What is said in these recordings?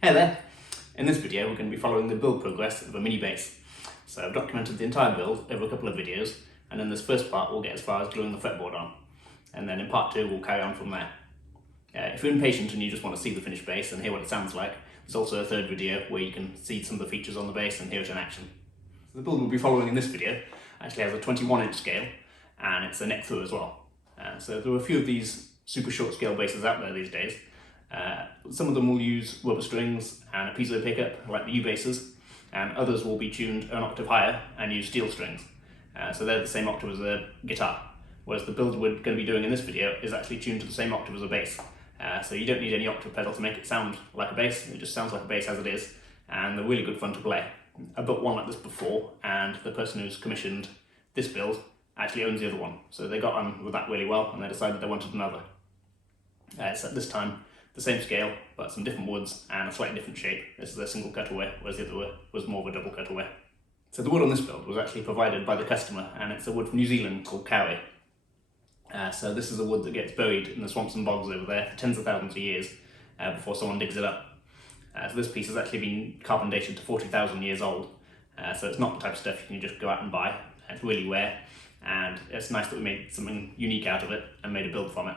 Hey there! In this video we're going to be following the build progress of a mini bass. So I've documented the entire build over a couple of videos, and in this first part we'll get as far as gluing the fretboard on. And then in part 2 we'll carry on from there. If you're impatient and you just want to see the finished bass and hear what it sounds like, there's also a third video where you can see some of the features on the bass and hear it in action. So the build we'll be following in this video actually has a 21-inch scale, and it's a neck through as well. So there are a few of these super short scale basses out there these days. Some of them will use rubber strings and a piezo pickup like the U basses, and others will be tuned an octave higher and use steel strings. So they're the same octave as a guitar, whereas the build we're going to be doing in this video is actually tuned to the same octave as a bass. So you don't need any octave pedal to make it sound like a bass, it just sounds like a bass as it is, and they're really good fun to play. I built one like this before, and the person who's commissioned this build actually owns the other one, so they got on with that really well and they decided they wanted another. So this time the same scale, but some different woods and a slightly different shape. This is a single cutaway, whereas the other was more of a double cutaway. So the wood on this build was actually provided by the customer, and it's a wood from New Zealand called Kauri. So this is a wood that gets buried in the swamps and bogs over there for tens of thousands of years before someone digs it up. So this piece has actually been carbon dated to 40,000 years old, so it's not the type of stuff you can just go out and buy. It's really rare, and it's nice that we made something unique out of it and made a build from it.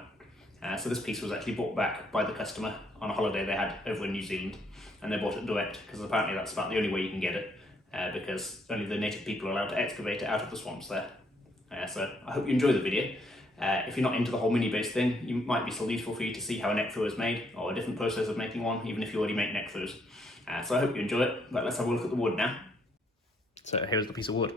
So this piece was actually bought back by the customer on a holiday they had over in New Zealand, and they bought it direct because apparently that's about the only way you can get it, because only the native people are allowed to excavate it out of the swamps there. So I hope you enjoy the video. If you're not into the whole mini bass thing, it might be still useful for you to see how a neck through is made, or a different process of making one, even if you already make neck throughs. So I hope you enjoy it, but let's have a look at the wood now. So here's the piece of wood.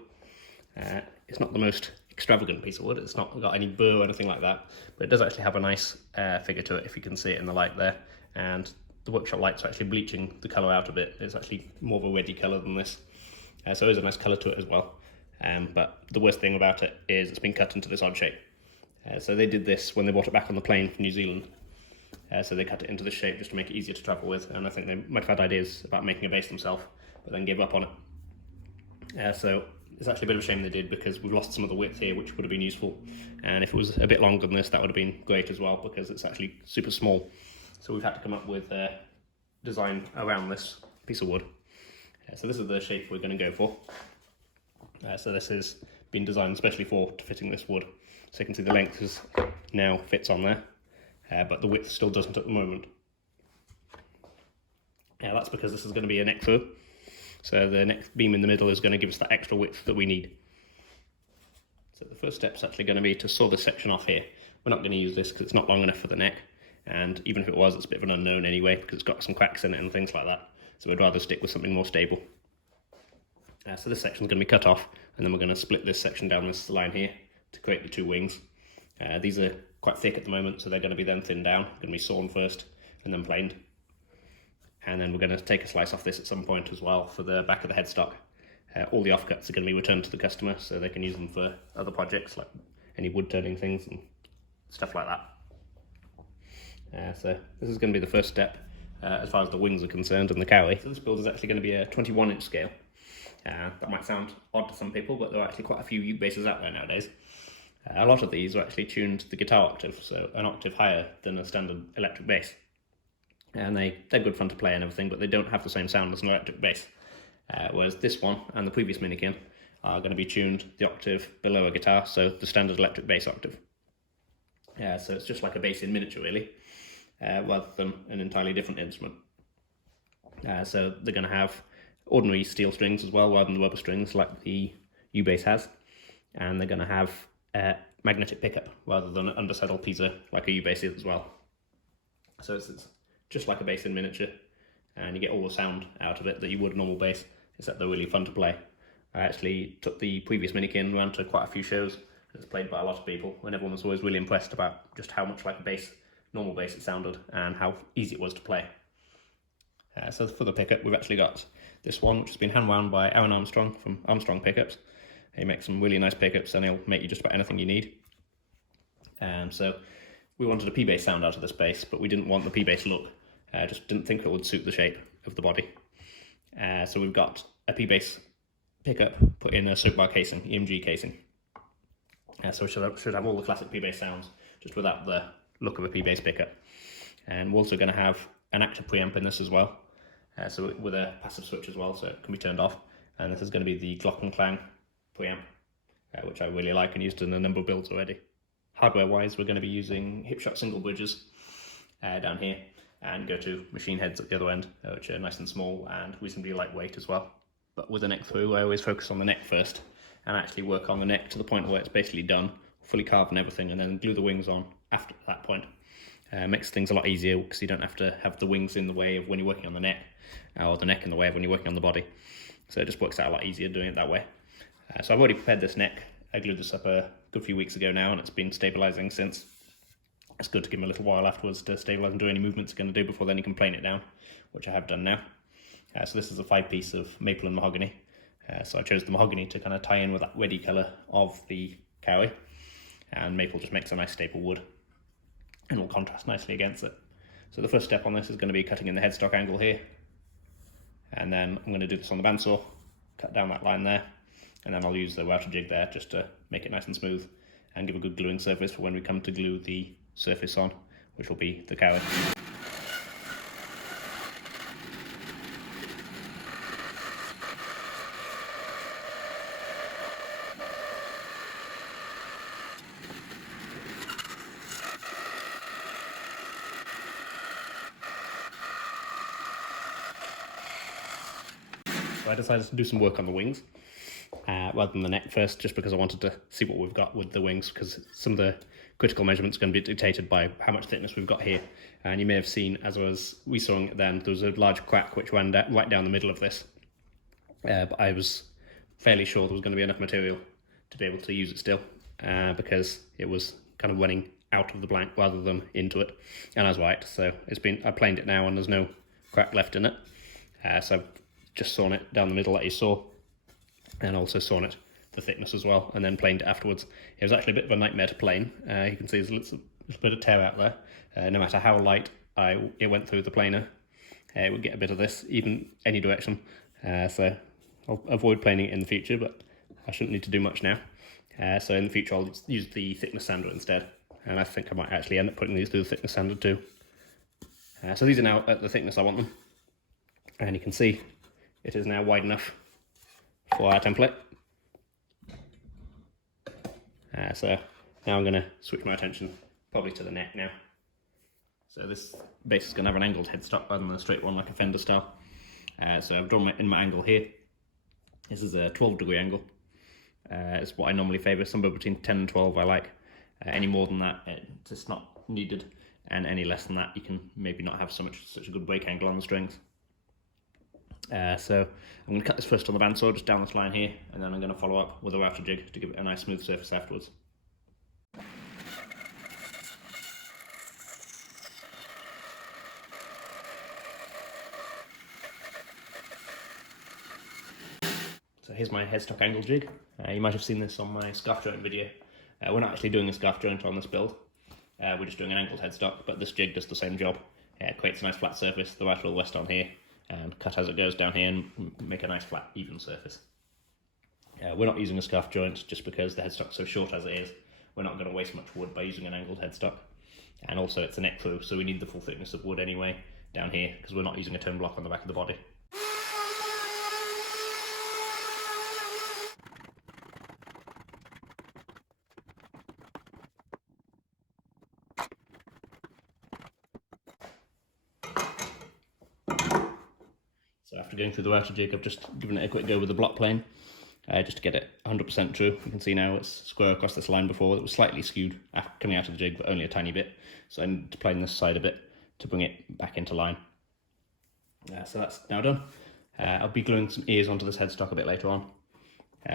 It's not the most extravagant piece of wood, it's not got any burr or anything like that, but it does actually have a nice figure to it if you can see it in the light there, and the workshop lights are actually bleaching the colour out a bit. It's actually more of a reddy colour than this, so there's a nice colour to it as well. But the worst thing about it is it's been cut into this odd shape. So they did this when they brought it back on the plane from New Zealand, so they cut it into this shape just to make it easier to travel with, and I think they might have had ideas about making a bass themselves but then gave up on it. So it's actually a bit of a shame they did, because we've lost some of the width here which would have been useful, and if it was a bit longer than this that would have been great as well, because it's actually super small. So we've had to come up with a design around this piece of wood. So this is the shape we're going to go for. So this has been designed especially for fitting this wood. So you can see the length is now fits on there, but the width still doesn't at the moment. That's because this is going to be a neck through. So the neck beam in the middle is going to give us that extra width that we need. So the first step is actually going to be to saw this section off here. We're not going to use this because it's not long enough for the neck, and even if it was, it's a bit of an unknown anyway because it's got some cracks in it and things like that. So we'd rather stick with something more stable. So this section is going to be cut off, and then we're going to split this section down this line here to create the two wings. These are quite thick at the moment, so they're going to be then thinned down, going to be sawn first and then planed. And then we're going to take a slice off this at some point as well for the back of the headstock. All the offcuts are going to be returned to the customer so they can use them for other projects like any wood turning things and stuff like that. So this is going to be the first step as far as the wings are concerned and the Kauri. So this build is actually going to be a 21-inch scale. That might sound odd to some people, but there are actually quite a few U basses out there nowadays. A lot of these are actually tuned to the guitar octave, so an octave higher than a standard electric bass. And they're good fun to play and everything, but they don't have the same sound as an electric bass. Whereas this one and the previous Minikin are going to be tuned the octave below a guitar, so the standard electric bass octave. So it's just like a bass in miniature really, rather than an entirely different instrument. So they're going to have ordinary steel strings as well, rather than the rubber strings like the U bass has, and they're going to have a magnetic pickup rather than an undersaddle piezo like a U bass is as well. So it's just like a bass in miniature, and you get all the sound out of it that you would a normal bass, except they're really fun to play. I actually took the previous Minikin around to quite a few shows, and it's played by a lot of people, and everyone was always really impressed about just how much like a bass, normal bass it sounded, and how easy it was to play. So for the pickup, we've actually got this one, which has been hand wound by Aaron Armstrong from Armstrong Pickups. He makes some really nice pickups, and he'll make you just about anything you need. So we wanted a P-bass sound out of this bass, but we didn't want the P-bass look. Just didn't think it would suit the shape of the body. So we've got a P-bass pickup put in a soap bar casing, EMG casing. So it should have all the classic P-bass sounds, just without the look of a P-bass pickup. And we're also going to have an active preamp in this as well. so with a passive switch as well, so it can be turned off. And this is going to be the Glock & Clang preamp, which I really like and used in a number of builds already. Hardware wise, we're going to be using Hipshot single bridges down here, and go to machine heads at the other end, which are nice and small and reasonably lightweight as well. But with the neck through, I always focus on the neck first and actually work on the neck to the point where it's basically done, fully carved and everything, and then glue the wings on after that point. Makes things a lot easier because you don't have to have the wings in the way of when you're working on the neck, or the neck in the way of when you're working on the body. So it just works out a lot easier doing it that way. So I've already prepared this neck. I glued this up a good few weeks ago now, and it's been stabilising since. It's good to give them a little while afterwards to stabilise and do any movements it's going to do before then you can plane it down, which I have done now. So this is a 5-piece of maple and mahogany. So I chose the mahogany to kind of tie in with that reddy colour of the Kauri, and maple just makes a nice staple wood and will contrast nicely against it. So the first step on this is going to be cutting in the headstock angle here, and then I'm going to do this on the bandsaw, cut down that line there, and then I'll use the router jig there just to make it nice and smooth and give a good gluing surface for when we come to glue the surface on, which will be the Kauri. So I decided to do some work on the wings rather than the neck first, just because I wanted to see what we've got with the wings, because some of the critical measurements are going to be dictated by how much thickness we've got here. And you may have seen, as I was resawing it then, there was a large crack which ran right down the middle of this. But I was fairly sure there was going to be enough material to be able to use it still, because it was kind of running out of the blank rather than into it. And I was right, so I planed it now and there's no crack left in it. So I've just sawn it down the middle that you saw, and also sawn it the thickness as well, and then planed it afterwards. It was actually a bit of a nightmare to plane. You can see there's a little bit of tear out there. No matter how light it went through the planer, it would get a bit of this, even any direction. So I'll avoid planing it in the future, but I shouldn't need to do much now. So in the future I'll use the thickness sander instead, and I think I might actually end up putting these through the thickness sander too. So these are now at the thickness I want them, and you can see it is now wide enough for our template. So now I'm going to switch my attention probably to the neck now. So this base is going to have an angled headstock rather than a straight one like a Fender style. So I've drawn in my angle here. This is a 12-degree angle. It's what I normally favour, somewhere between 10 and 12 I like. Any more than that, it's just not needed, and any less than that you can maybe not have such a good break angle on the strings. So I'm going to cut this first on the bandsaw, just down this line here, and then I'm going to follow up with a router jig to give it a nice smooth surface afterwards. So here's my headstock angle jig. You might have seen this on my scarf joint video. We're not actually doing a scarf joint on this build, we're just doing an angled headstock, but this jig does the same job. It creates a nice flat surface, the router will rest on here, and cut as it goes down here and make a nice flat even surface. We're not using a scarf joint just because the headstock's so short as it is. We're not going to waste much wood by using an angled headstock, and also it's a neck through, so we need the full thickness of wood anyway down here because we're not using a tone block on the back of the body. So after going through the router jig, I've just given it a quick go with the block plane, just to get it 100% true. You can see now it's square across this line before. It was slightly skewed coming out of the jig, but only a tiny bit. So I need to plane this side a bit to bring it back into line. So that's now done. I'll be gluing some ears onto this headstock a bit later on,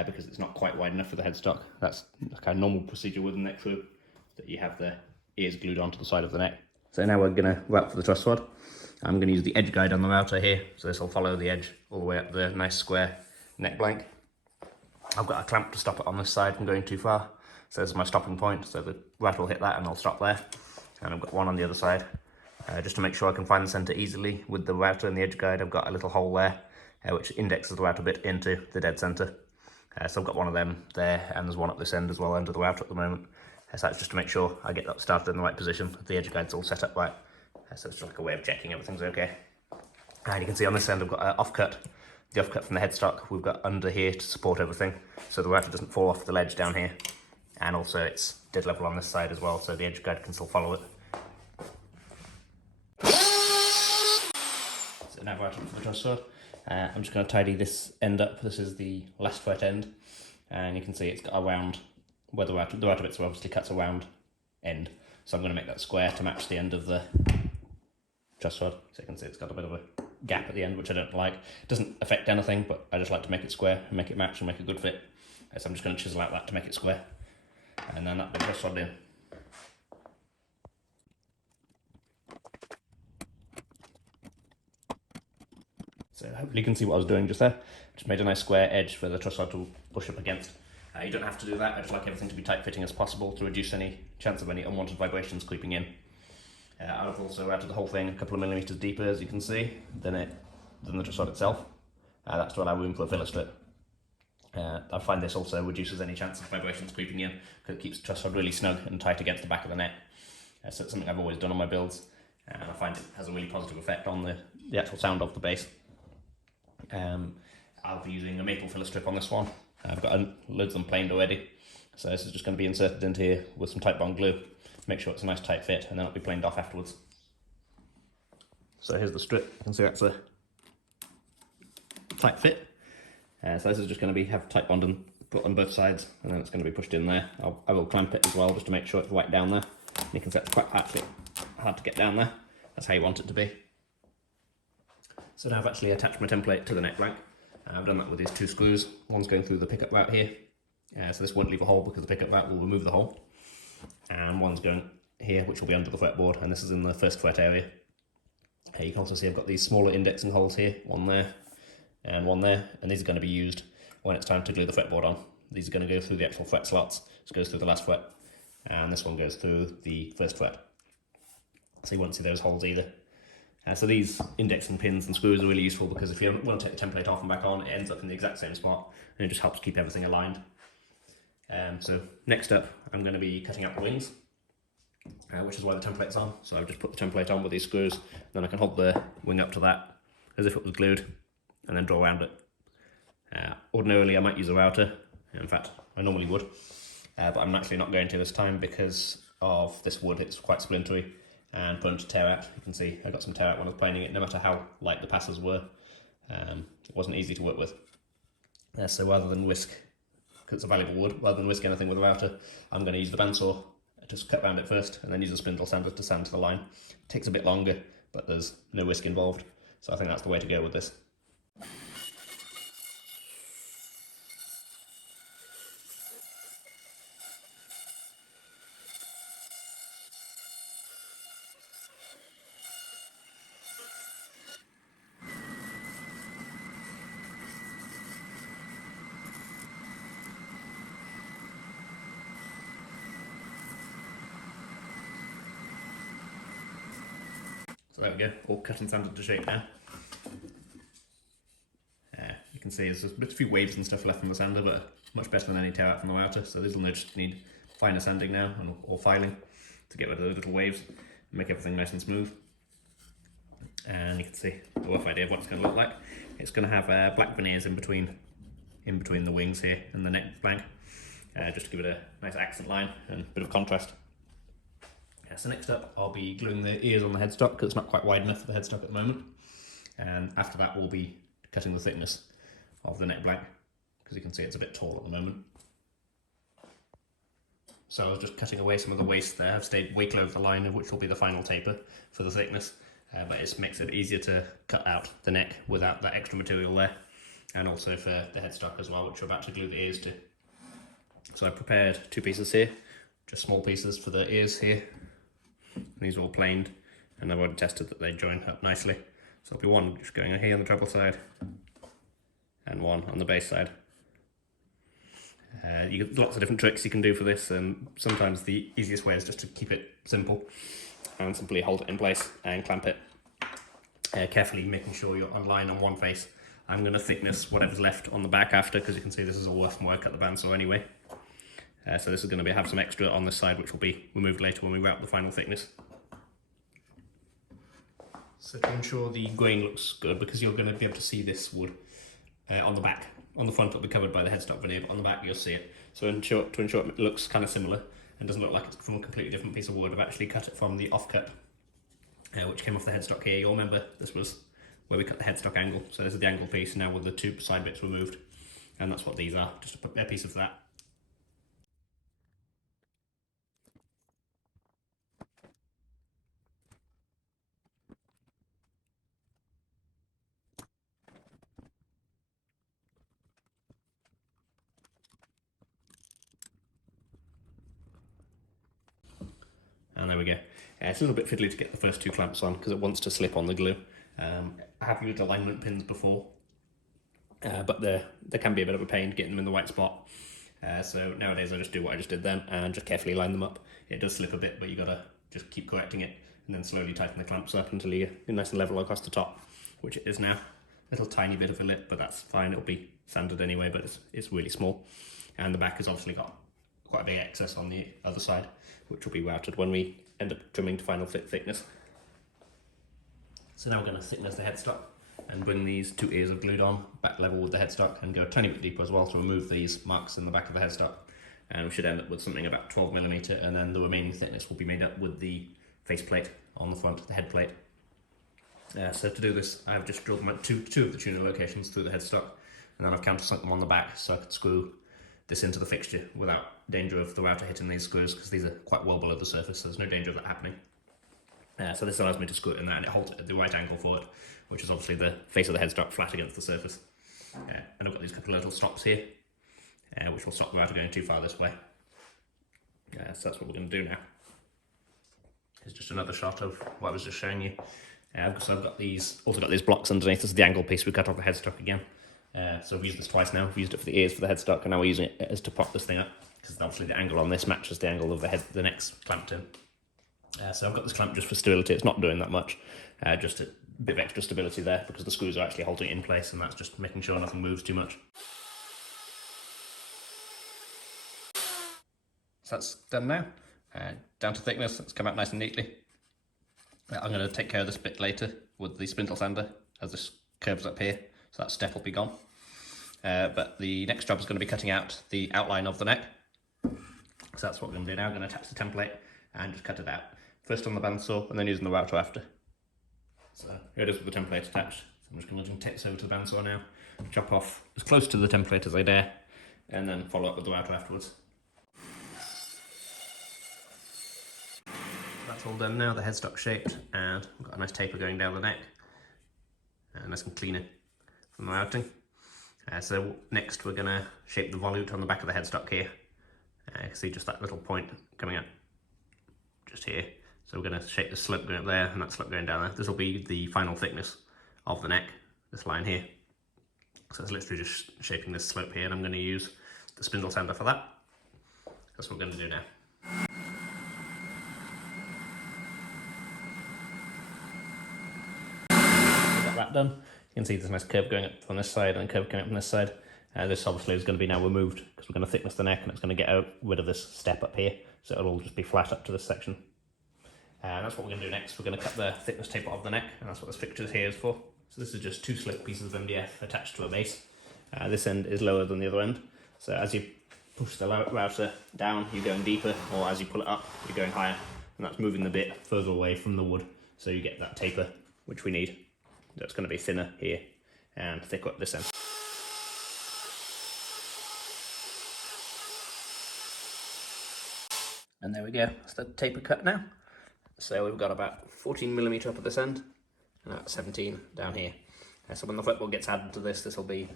because it's not quite wide enough for the headstock. That's a kind of normal procedure with the neck through, that you have the ears glued onto the side of the neck. So now we're going to wrap for the truss rod. I'm going to use the edge guide on the router here, so this will follow the edge all the way up the nice square neck blank. I've got a clamp to stop it on this side from going too far, so this is my stopping point, so the router will hit that and I'll stop there. And I've got one on the other side, just to make sure I can find the centre easily. With the router and the edge guide, I've got a little hole there, which indexes the router bit into the dead centre. So I've got one of them there, and there's one at this end as well, under the router at the moment. So that's just to make sure I get that started in the right position. The edge guide's all set up right. So it's just like a way of checking everything's okay. And you can see on this end I've got an offcut, the offcut from the headstock we've got under here to support everything, so the router doesn't fall off the ledge down here. And also it's dead level on this side as well, so the edge guide can still follow it. So now right onto the truss sword. I'm just going to tidy this end up. This is the last fret end, and you can see it's got a round, where the router bits obviously cuts a round end. So I'm going to make that square to match the end of the truss sword. So you can see it's got a bit of a gap at the end, which I don't like. It doesn't affect anything, but I just like to make it square and make it match and make a good fit. So I'm just going to chisel out that to make it square, and then that bit truss sword in. So hopefully you can see what I was doing just there. Just made a nice square edge for the truss rod to push up against. You don't have to do that. I just like everything to be tight fitting as possible to reduce any chance of any unwanted vibrations creeping in. I've also routed the whole thing a couple of millimeters deeper, as you can see, than the truss rod itself. That's to allow room for the filler strip. I find this also reduces any chance of vibrations creeping in, because it keeps the truss rod really snug and tight against the back of the net. So it's something I've always done on my builds, and I find it has a really positive effect on the actual sound of the bass. I'll be using a maple filler strip on this one. I've got loads of them planed already, so this is just going to be inserted into here with some tight bond glue. Make sure it's a nice tight fit, and then it'll be planed off afterwards. So here's the strip. You can see that's a tight fit. So this is just going to have tight bond put on both sides, and then it's going to be pushed in there. I will clamp it as well, just to make sure it's right down there. You can see it's quite hard to get down there. That's how you want it to be. So now I've actually attached my template to the neck blank. I've done that with these two screws. One's going through the pickup route here, so this won't leave a hole because the pickup route will remove the hole. And one's going here, which will be under the fretboard, and this is in the first fret area. You can also see I've got these smaller indexing holes here, one there and one there, and these are going to be used when it's time to glue the fretboard on. These are going to go through the actual fret slots. This goes through the last fret, and this one goes through the first fret. So you won't see those holes either. So these indexing pins and screws are really useful, because if you want to take the template off and back on, it ends up in the exact same spot, and it just helps keep everything aligned. So next up, I'm going to be cutting out the wings, which is why the template's on. So I've just put the template on with these screws, then I can hold the wing up to that as if it was glued, and then draw around it. Ordinarily I might use a router, in fact I normally would, but I'm actually not going to this time because of this wood. It's quite splintery and prone to tear out. You can see I got some tear out when I was planing it, no matter how light the passes were. It wasn't easy to work with. So rather than risk, because it's a valuable wood, rather than risk anything with a router, I'm going to use the bandsaw, just cut around it first, and then use a spindle sander to sand to the line. It takes a bit longer, but there's no risk involved, so I think that's the way to go with this. So there we go, all cut and sanded to shape now. You can see there's a few waves and stuff left from the sander, but much better than any tear out from the router. So these will just need finer sanding now, or filing, to get rid of those little waves and make everything nice and smooth. And you can see a rough idea of what it's going to look like. It's going to have black veneers in between the wings here and the neck blank, just to give it a nice accent line and a bit of contrast. So next up, I'll be gluing the ears on the headstock, because it's not quite wide enough for the headstock at the moment. And after that, we'll be cutting the thickness of the neck blank, because you can see it's a bit tall at the moment. So I was just cutting away some of the waste there. I've stayed way close to the line, which will be the final taper for the thickness. But it makes it easier to cut out the neck without that extra material there. And also for the headstock as well, which we're about to glue the ears to. So I prepared two pieces here, just small pieces for the ears here. These are all planed, and I've already tested that they join up nicely. So there'll be one just going here on the treble side, and one on the bass side. You get lots of different tricks you can do for this, and sometimes the easiest way is just to keep it simple and simply hold it in place and clamp it, carefully making sure you're on line on one face. I'm going to thickness whatever's left on the back after, because you can see this is all rough from where I cut the bandsaw anyway. So this is going to have some extra on this side, which will be removed later when we route the final thickness. So to ensure the grain looks good, because you're going to be able to see this wood on the back. On the front it'll be covered by the headstock veneer, but on the back you'll see it. So to ensure it looks kind of similar and doesn't look like it's from a completely different piece of wood, I've actually cut it from the offcut, which came off the headstock here. You'll remember this was where we cut the headstock angle. So this is the angle piece now with the two side bits removed, and that's what these are, just a piece of that. And there we go. It's a little bit fiddly to get the first two clamps on because it wants to slip on the glue. I have used alignment pins before, but they can be a bit of a pain getting them in the right spot. So nowadays I just do what I just did then and just carefully line them up. It does slip a bit, but you gotta just keep correcting it and then slowly tighten the clamps up until you're nice and level across the top, which it is now. A little tiny bit of a lip, but that's fine. It'll be sanded anyway, but it's really small. And the back has obviously got quite a big excess on the other side, which will be routed when we end up trimming to final thickness. So now we're going to thickness the headstock and bring these two ears of glued on back level with the headstock and go a tiny bit deeper as well to remove these marks in the back of the headstock. And we should end up with something about 12mm, and then the remaining thickness will be made up with the faceplate on the front, the head plate. So to do this, I've just drilled my two of the tuner locations through the headstock, and then I've countersunk them on the back so I could screw this into the fixture without danger of the router hitting these screws, because these are quite well below the surface, so there's no danger of that happening. So this allows me to screw it in there, and it holds it at the right angle for it, which is obviously the face of the headstock flat against the surface. And I've got these couple of little stops here, which will stop the router going too far this way. So that's what we're going to do now. Here's just another shot of what I was just showing you. So I've got also got these blocks underneath. This is the angle piece we cut off the headstock again. So we've used this twice now. We've used it for the ears for the headstock, and now we're using it as to prop this thing up, because obviously the angle on this matches the angle of the neck's clamped in. So I've got this clamp just for stability. It's not doing that much, just a bit of extra stability there because the screws are actually holding it in place, and that's just making sure nothing moves too much. So that's done now. Down to thickness, it's come out nice and neatly. I'm going to take care of this bit later with the spindle sander as this curves up here, so that step will be gone. But the next job is going to be cutting out the outline of the neck. So that's what we're going to do now. I'm going to attach the template and just cut it out. First on the bandsaw and then using the router after. So here it is with the template attached. So I'm just going to take this over to the bandsaw now, chop off as close to the template as I dare, and then follow up with the router afterwards. That's all done now, the headstock shaped, and we've got a nice taper going down the neck, and nice and cleaner from the routing. So next we're going to shape the volute on the back of the headstock here. You can see just that little point coming up just here. So we're going to shape the slope going up there and that slope going down there. This will be the final thickness of the neck, this line here. So it's literally just shaping this slope here, and I'm going to use the spindle sander for that. That's what we're going to do now. That done. You can see there's a nice curve going up from this side and a curve coming up from this side. This obviously is going to be now removed because we're going to thickness the neck, and it's going to get rid of this step up here, so it'll all just be flat up to this section. And that's what we're going to do next. We're going to cut the thickness taper of the neck, and that's what this fixture here is for. So this is just two slit pieces of MDF attached to a base. This end is lower than the other end, so as you push the router down you're going deeper, or as you pull it up you're going higher, and that's moving the bit further away from the wood, so you get that taper which we need. So it's going to be thinner here and thicker at this end. And there we go, that's the taper cut now. So we've got about 14mm up at this end and about 17 down here. So when the fretboard gets added to this, this will be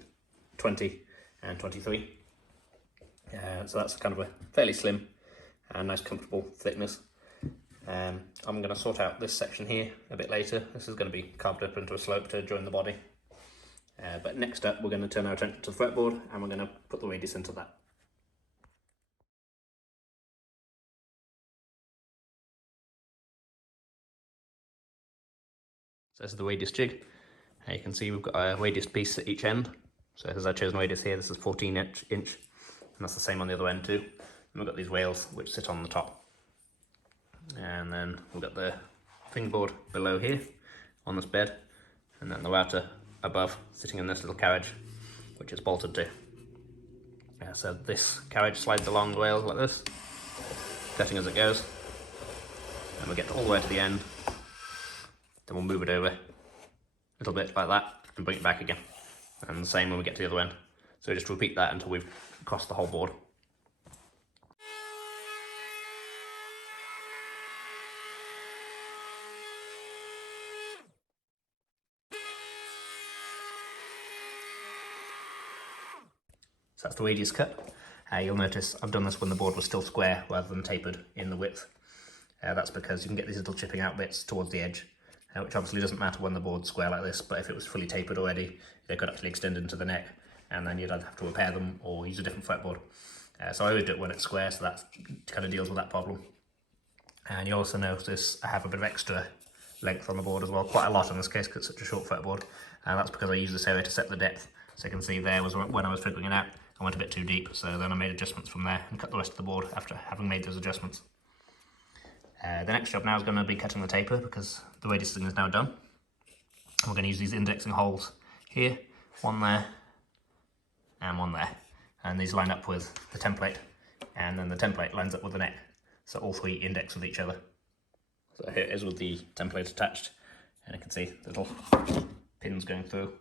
20 and 23. So that's kind of a fairly slim and nice comfortable thickness. I'm going to sort out this section here a bit later. This is going to be carved up into a slope to join the body. But next up we're going to turn our attention to the fretboard, and we're going to put the radius into that. So this is the radius jig. You can see we've got a radius piece at each end. So this is our chosen radius here. This is 14 inch, and that's the same on the other end too. And we've got these rails which sit on the top. And then we've got the fingerboard below here, on this bed, and then the router above sitting in this little carriage, which it's bolted to. So this carriage slides along the rails like this, cutting as it goes, and we'll get all the way to the end, then we'll move it over a little bit like that and bring it back again, and the same when we get to the other end. So just repeat that until we've crossed the whole board. So that's the radius cut. You'll notice I've done this when the board was still square rather than tapered in the width. That's because you can get these little chipping out bits towards the edge, which obviously doesn't matter when the board's square like this, but if it was fully tapered already, they could actually extend into the neck, and then you'd either have to repair them or use a different fretboard. So I always do it when it's square, so that kind of deals with that problem. And you also notice I have a bit of extra length on the board as well, quite a lot in this case because it's such a short fretboard, and that's because I use this area to set the depth. So you can see there was when I was figuring it out, I went a bit too deep, so then I made adjustments from there and cut the rest of the board after having made those adjustments. The next job now is going to be cutting the taper because the radius thing is now done. We're going to use these indexing holes here, one there and one there, and these line up with the template, and then the template lines up with the neck, so all three index with each other. So here it is with the template attached, and you can see little pins going through,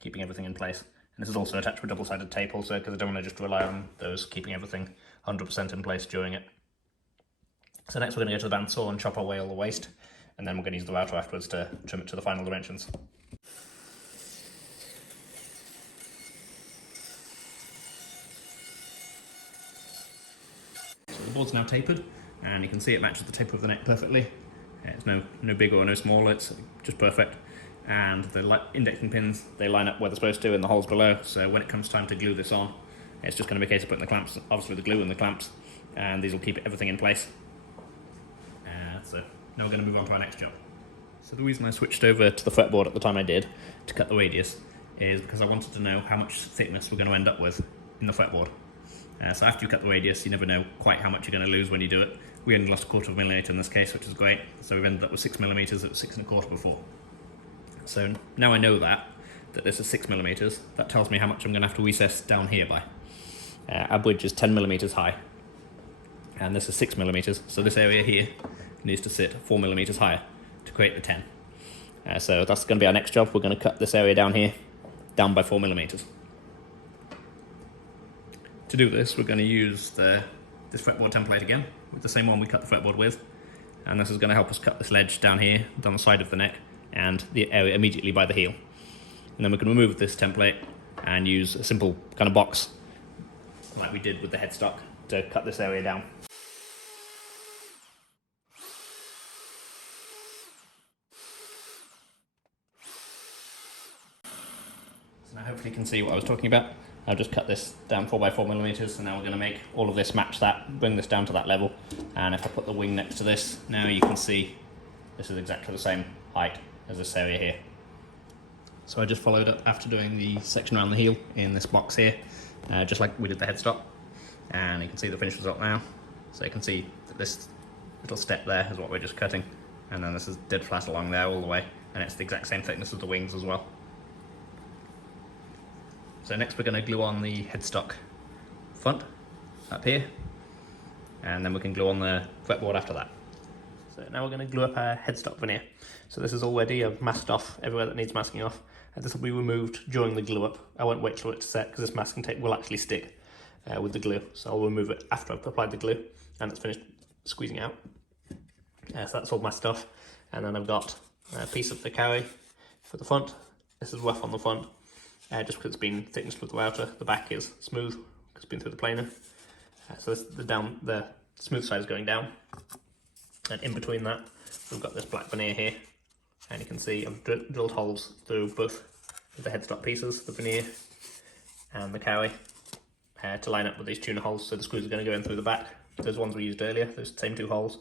keeping everything in place. And this is also attached with double-sided tape also, because I don't want to just rely on those keeping everything 100% in place during it. So next we're going to go to the bandsaw and chop away all the waste, and then we're going to use the router afterwards to trim it to the final dimensions. So the board's now tapered, and you can see it matches the taper of the neck perfectly. It's no bigger or no smaller, it's just perfect. And the indexing pins, they line up where they're supposed to in the holes below, so when it comes time to glue this on, it's just going to be a case of putting the clamps, obviously the glue and the clamps, and these will keep everything in place. So now we're going to move on to our next job. So the reason I switched over to the fretboard at the time I did to cut the radius is because I wanted to know how much thickness we're going to end up with in the fretboard. So after you cut the radius, you never know quite how much you're going to lose when you do it. We only lost 1/4 millimetre in this case, which is great, so we've ended up with 6 millimetres, it was 6 1/4 before. So now I know that this is 6 millimetres, that tells me how much I'm going to have to recess down here by. Our bridge is 10 millimetres high, and this is 6 millimetres, so this area here needs to sit 4 millimetres higher to create the 10. So that's going to be our next job. We're going to cut this area down here, down by 4 millimetres. To do this, we're going to use this fretboard template again, with the same one we cut the fretboard with, and this is going to help us cut this ledge down here, down the side of the neck, and the area immediately by the heel. And then we can remove this template and use a simple kind of box, like we did with the headstock, to cut this area down. So now hopefully you can see what I was talking about. I've just cut this down 4 by 4 millimetres, and now we're going to make all of this match that, bring this down to that level. And if I put the wing next to this, now you can see this is exactly the same height as this area here. So I just followed up after doing the section around the heel in this box here, just like we did the headstock, and you can see the finished result now. So you can see that this little step there is what we're just cutting, and then this is dead flat along there all the way, and it's the exact same thickness as the wings as well. So next we're going to glue on the headstock front up here, and then we can glue on the fretboard after that. So now we're going to glue up our headstock veneer. So this is all ready, I've masked off everywhere that needs masking off, and this will be removed during the glue up. I won't wait till it's set because this masking tape will actually stick with the glue, so I'll remove it after I've applied the glue and it's finished squeezing out. So that's all masked off, and then I've got a piece of the Kauri for the front. This is rough on the front, just because it's been thicknessed with the router. The back is smooth because it's been through the planer. So this, the smooth side is going down, and in between that we've got this black veneer here, and you can see I've drilled holes through both of the headstock pieces, the veneer and the Kauri, to line up with these tuner holes. So the screws are going to go in through the back. Those ones we used earlier, those same 2 holes,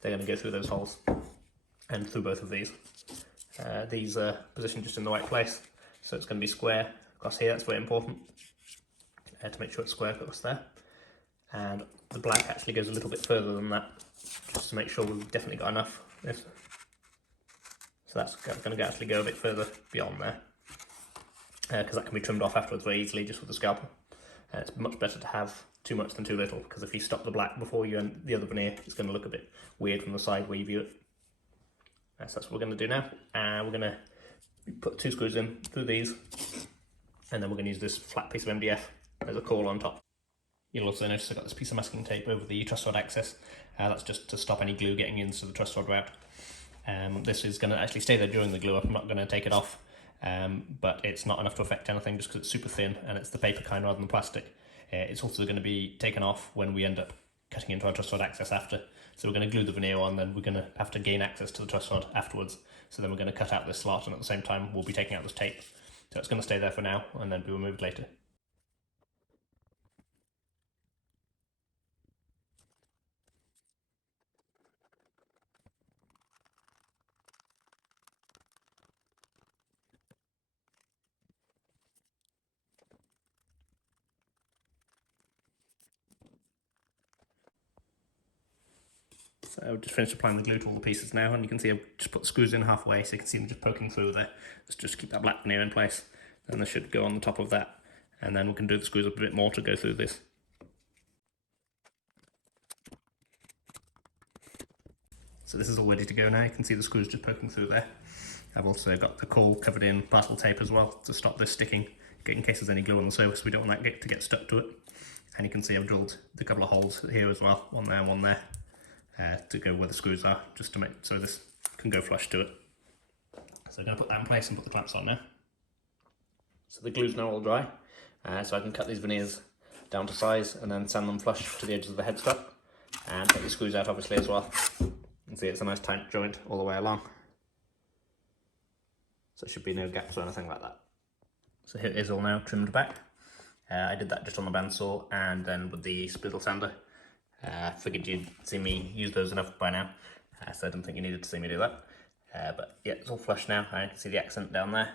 they're going to go through those holes and through both of these. These are positioned just in the right place, so it's going to be square across here. That's very important to make sure it's square across there. And the black actually goes a little bit further than that, just to make sure we've definitely got enough. So So that's going to actually go a bit further beyond there, because that can be trimmed off afterwards very easily just with the scalpel. It's much better to have too much than too little, because if you stop the black before you end the other veneer, it's going to look a bit weird from the side where you view it. So that's what we're going to do now. We're going to put 2 screws in through these, and then we're going to use this flat piece of MDF as a caul on top. You'll also notice I've got this piece of masking tape over the truss rod access. That's just to stop any glue getting into the truss rod route. This is going to actually stay there during the glue up. I'm not going to take it off, but it's not enough to affect anything just because it's super thin and it's the paper kind rather than plastic. It's also going to be taken off when we end up cutting into our truss rod access after. So we're going to glue the veneer on, then we're going to have to gain access to the truss rod afterwards. So then we're going to cut out this slot, and at the same time we'll be taking out this tape. So it's going to stay there for now and then be removed later. So I've just finished applying the glue to all the pieces now, and you can see I've just put the screws in halfway, so you can see them just poking through there. Let's just keep that black veneer in place. Then this should go on the top of that, and then we can do the screws up a bit more to go through this. So this is all ready to go now. You can see the screws just poking through there. I've also got the caul covered in parcel tape as well to stop this sticking, in case there's any glue on the surface. We don't want that to get stuck to it. And you can see I've drilled a couple of holes here as well, one there and one there, to go where the screws are, just to make so this can go flush to it. So I'm going to put that in place and put the clamps on now. So the glue's now all dry, so I can cut these veneers down to size and then sand them flush to the edges of the headstock, and take the screws out obviously as well. You can see it's a nice tight joint all the way along, so there should be no gaps or anything like that. So here it is all now trimmed back. I did that just on the bandsaw and then with the spindle sander. Figured you'd see me use those enough by now, so I didn't think you needed to see me do that. But yeah, it's all flush now. I can see the accent down there.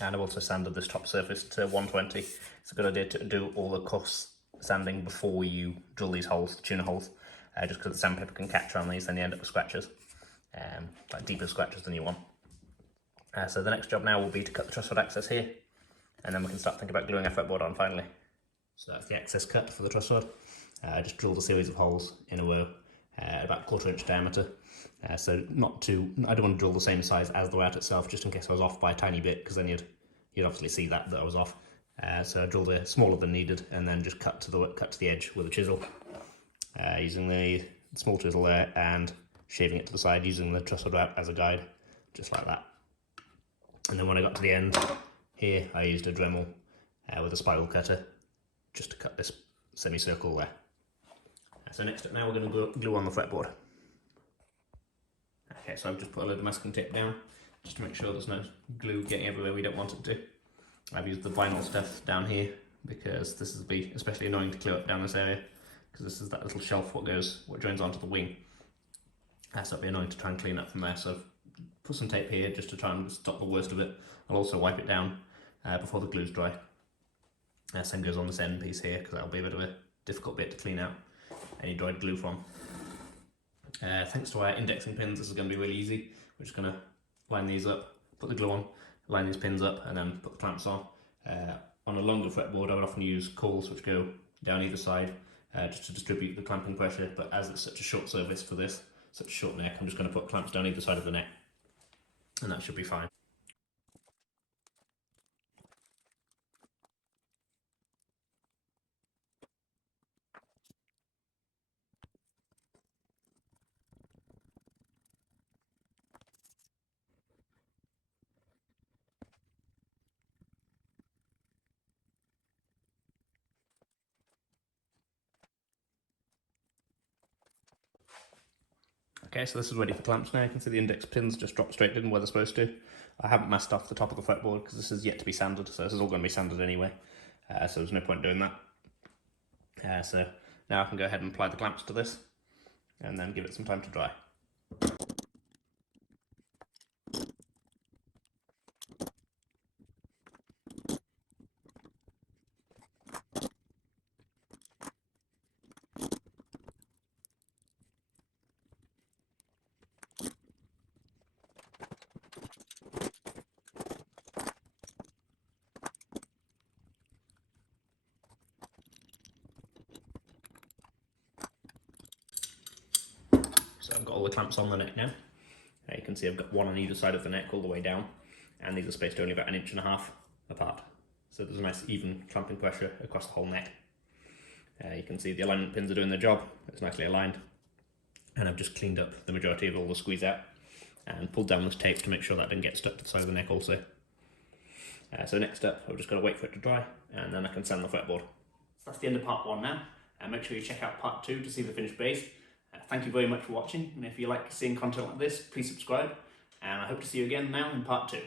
And I've also sanded this top surface to 120. It's a good idea to do all the coarse sanding before you drill these holes, the tuner holes, just because the sandpaper can catch on these, then you end up with scratches, like deeper scratches than you want. So the next job now will be to cut the truss rod access here, and then we can start thinking about gluing our fretboard on finally. So that's the access cut for the truss rod. I just drilled a series of holes in a row, about 1/4 inch diameter. So not too, I don't want to drill the same size as the route itself, just in case I was off by a tiny bit, because then you'd obviously see that I was off. So I drilled it smaller than needed, and then just cut to the edge with a chisel, using the small chisel there and shaving it to the side using the truss rod route as a guide, just like that. And then when I got to the end here, I used a Dremel with a spiral cutter just to cut this semicircle there. So next up now we're going to glue on the fretboard. Okay, so I've just put a load of masking tape down just to make sure there's no glue getting everywhere we don't want it to. I've used the vinyl stuff down here because this will be especially annoying to glue up down this area, because this is that little shelf what joins onto the wing. So it'll be annoying to try and clean up from there. So I've put some tape here just to try and stop the worst of it. I'll also wipe it down before the glue's dry. Same goes on this end piece here, because that'll be a bit of a difficult bit to clean out any dried glue from. Thanks to our indexing pins, this is going to be really easy. We're just going to line these up, put the glue on, line these pins up, and then put the clamps on. On a longer fretboard, I would often use cauls which go down either side, just to distribute the clamping pressure, but as it's such a short surface for this, such a short neck, I'm just going to put clamps down either side of the neck, and that should be fine. Okay, so this is ready for clamps now. You can see the index pins just drop straight in where they're supposed to. I haven't masked off the top of the fretboard because this is yet to be sanded, so this is all going to be sanded anyway. So there's no point doing that. So now I can go ahead and apply the clamps to this and then give it some time to dry. So I've got all the clamps on the neck now. You can see I've got one on either side of the neck all the way down, and these are spaced only about 1.5 inches apart. So there's a nice even clamping pressure across the whole neck. You can see the alignment pins are doing their job, it's nicely aligned. And I've just cleaned up the majority of all the squeeze out and pulled down this tape to make sure that didn't get stuck to the side of the neck also. So next up, I've just got to wait for it to dry, and then I can sand the fretboard. So that's the end of part 1 now, and make sure you check out part 2 to see the finished base. Thank you very much for watching, and if you like seeing content like this, please subscribe, and I hope to see you again now in part 2.